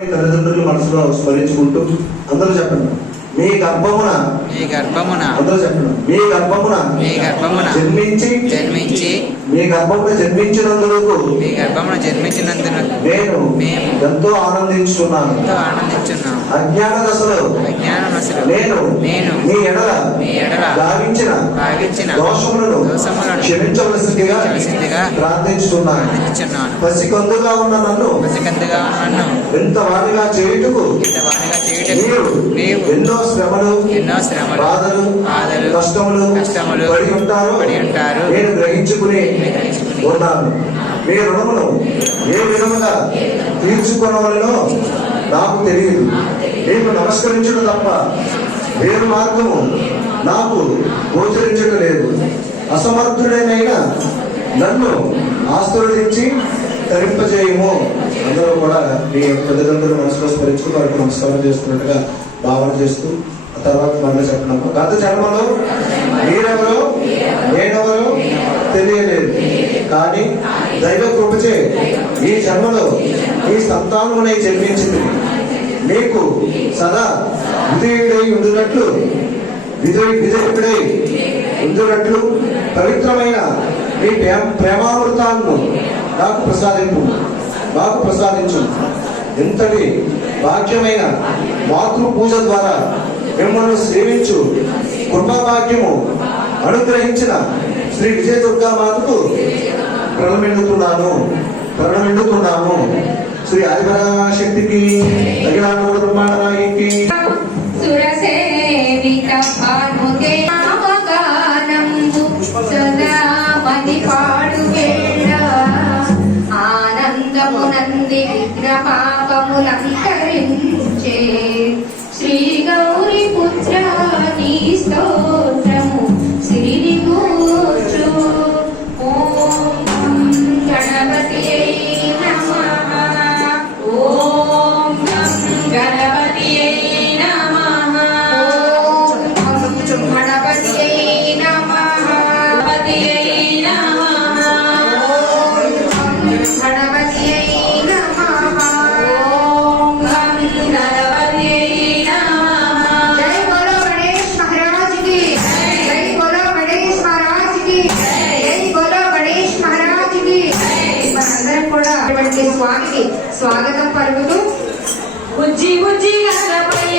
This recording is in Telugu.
తల్లిదండ్రులు మనసులో స్మరించుకుంటూ అందరూ చెప్పండి. మీ గర్భమున అందరూ చెప్పండి. మీ గర్భమున జన్మించి మీ గర్భమున జన్మించినందుకు నేను ఎంతో ఆనందించుకున్నాను. అజ్ఞాన దశలో నేను మీ ఎడల భావించిన దోషములను క్షమించవలసిందిగా ప్రార్థించుతున్నాను. పసికందుగా ఉన్న నన్ను ఎంత వాడిగా చేయుటకు మీరు ఎన్నో శ్రమలు బాధలు కష్టములు పడి ఉంటారు. నేను గ్రహించుకుని ఉన్నాను. మీ రుణమును ఏ విధముగా తీర్చుకోవాలనో నాకు తెలియదు. మీకు నమస్కరించడం తప్ప వేరు మార్గము నాకు గోచరించడం లేదు. అసమర్థుడైన నన్ను ఆశీర్వదించి తరింపజేయము. అందరూ కూడా మీ తల్లిదండ్రులు మనసులో స్మరించుకుని వారికి నమస్కారం చేస్తున్నట్టుగా భావన చేస్తూ ఆ తర్వాత మళ్ళీ చెప్పినాము. గత జన్మలో మీరెవరో నేనెవరో తెలియలేదు, కానీ దైవ కృపచే ఈ జన్మలో ఈ సంతానమునై జన్మించింది. మీకు సదా విధేయుడై ఉండునట్లు పవిత్రమైన మీ ప్రేమామృతాలను నాకు ప్రసాదించు. ఎంతటి భాగ్యమైన మాతృ పూజ ద్వారా మిమ్మల్ని సేవించు కృపాభాగ్యము అనుగ్రహించిన శ్రీ విజయ దుర్గా మాతకు ప్రణమిల్లుతున్నాము. శ్రీ ఆదిపరాశక్తికి అఖిలాండ బ్రహ్మాండ నాయకి ఆనందమునంది విగ్రహాపములంకరించే శ్రీ గౌరీ పుత్ర నీ స్తోత్రము శ్రీని గూర్చు. ఓం గణపతియే నమః. ఓం గణపతియే నమః. ఓం గణపతియే నమః. గణపతియే నమః. గణపతియే నమః. ఓం గణపతియే నమః. జై బోలో గణేష్ మహారాజ్ కి జై. బోలో గణేష్ మహారాజ్ కి జై. బోలో గణేష్ మహారాజ్ కి జై. మనందరం కూడా అటువంటి స్వామికి స్వాగతం పలుకుతూ బుజ్జి బుజ్జి గణపయ్య